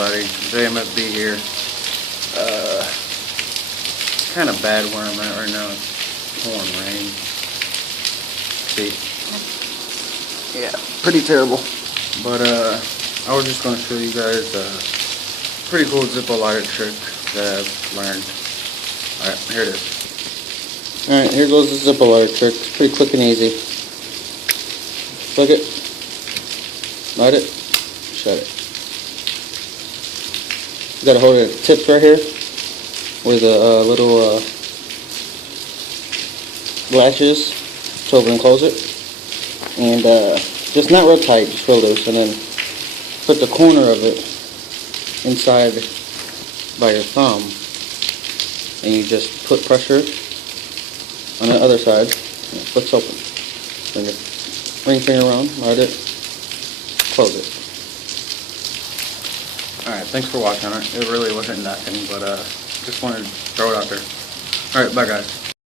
everybody? JMFB here. Kind of bad where I'm at right now. It's pouring rain. See? Yeah, pretty terrible. But I was just going to show you guys a pretty cool ZIPPO lighter trick that I've learned. Alright, here it is. Alright, here goes the ZIPPO lighter trick. It's pretty quick and easy. Plug it. Light it. Shut it. You gotta hold it at the tips right here where the little latches to open and close it. And just not real tight, just real loose. And then put the corner of it inside by your thumb. And you just put pressure on the other side and it flicks open. Then your ring finger around, light it, close it. Alright, thanks for watching it. It really wasn't nothing, but just wanted to throw it out there. Alright, bye guys.